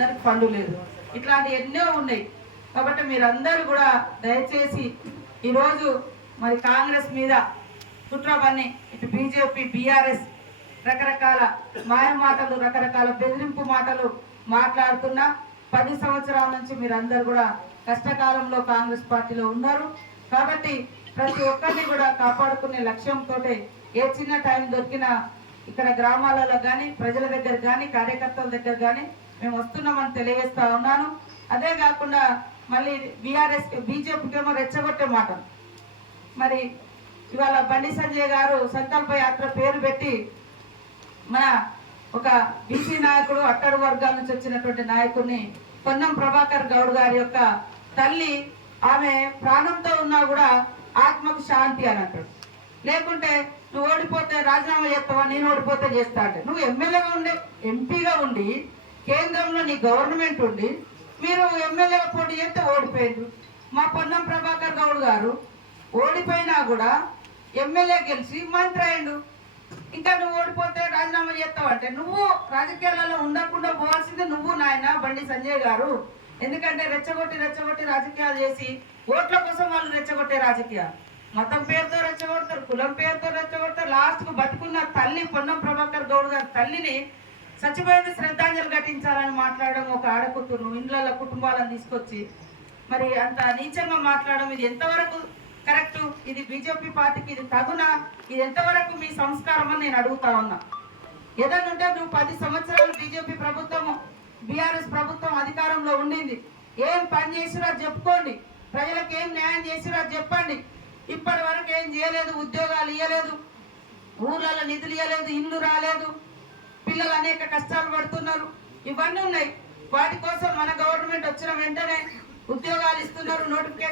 దానికి ఫండ్ లేదు. ఇట్లాంటి ఎన్నో ఉన్నాయి. కాబట్టి మీరందరూ కూడా దయచేసి ఈరోజు మరి కాంగ్రెస్ మీద కుట్రవన్నీ ఇటు బీజేపీ బీఆర్ఎస్ రకరకాల మాయ మాటలు రకరకాల బెదిరింపు మాటలు మాట్లాడుతున్నా. పది సంవత్సరాల నుంచి మీరందరూ కూడా కష్టకాలంలో కాంగ్రెస్ పార్టీలో ఉన్నారు. కాబట్టి ప్రతి ఒక్కరిని కూడా కాపాడుకునే లక్ష్యంతో ఏ చిన్న టైం దొరికినా ఇక్కడ గ్రామాలలో కానీ ప్రజల దగ్గర కానీ కార్యకర్తల దగ్గర కానీ మేము వస్తున్నామని తెలియజేస్తా ఉన్నాను. అదే కాకుండా మళ్ళీ బీఆర్ఎస్ బీజేపీకి ఏమో రెచ్చగొట్టే మాట. మరి ఇవాళ బండి సంజయ్ గారు సంకల్ప యాత్ర పేరు పెట్టి మన ఒక బీసీ నాయకుడు అట్టడు వర్గాల నుంచి వచ్చినటువంటి నాయకుడిని పొన్నం ప్రభాకర్ గౌడ్ గారి యొక్క తల్లి ఆమె ప్రాణంతో ఉన్నా కూడా ఆత్మకు శాంతి అని అంటాడు. లేకుంటే నువ్వు ఓడిపోతే రాజీనామా చేస్తావా నేను ఓడిపోతే చేస్తా అంటే. నువ్వు ఎమ్మెల్యేగా ఉండే ఎంపీగా ఉండి కేంద్రంలో నీ గవర్నమెంట్ ఉంది మీరు ఎమ్మెల్యే పోటీ చేస్తే ఓడిపోయిండు మా పొన్నం ప్రభాకర్ గౌడ్ గారు ఓడిపోయినా కూడా ఎమ్మెల్యే గెలిచి మంత్రి అయిండు ఇంకా నువ్వు ఓడిపోతే రాజీనామా చేస్తావు అంటే నువ్వు రాజకీయాలలో ఉండకుండా పోవాల్సింది నువ్వు నాయన బండి సంజయ్ గారు. ఎందుకంటే రెచ్చగొట్టి రెచ్చగొట్టి రాజకీయాలు చేసి ఓట్ల కోసం వాళ్ళు రెచ్చగొట్టే రాజకీయాలు. మతం పేరుతో రెచ్చగొడతారు కులం పేరుతో రెచ్చగొడతారు. లాస్ట్కు బతుకున్న తల్లి పొన్నం ప్రభాకర్ గౌడ్ గారి తల్లిని చచ్చిపోయింది శ్రద్ధాంజలి ఘటించాలని మాట్లాడడం ఒక ఆడకూతురు ఇండ్ల కుటుంబాలను తీసుకొచ్చి మరి అంత నీచంగా మాట్లాడడం ఇది ఎంతవరకు కరెక్ట్? ఇది బీజేపీ పార్టీకి ఇది తగునా? ఇది ఎంతవరకు మీ సంస్కారం అని నేను అడుగుతా ఉన్నా. ఏదన్నుంటే నువ్వు పది సంవత్సరాలు బీజేపీ ప్రభుత్వం బీఆర్ఎస్ ప్రభుత్వం అధికారంలో ఉండింది. ఏం పని చేసిరో చెప్పుకోండి. ప్రజలకు ఏం న్యాయం చేసిరా చెప్పండి. ఇప్పటి వరకు ఏం చేయలేదు ఉద్యోగాలు ఇవ్వలేదు ఊర్లలో నిధులు ఇవ్వలేదు ఇల్లు రాలేదు. పిల్లలు అనేక కష్టాలు పడుతున్నారు. ఇవన్నీ ఉన్నాయి. వాటి కోసం మన గవర్నమెంట్ వచ్చిన వెంటనే ఉద్యోగాలు ఇస్తున్నారు నోటిఫికేషన్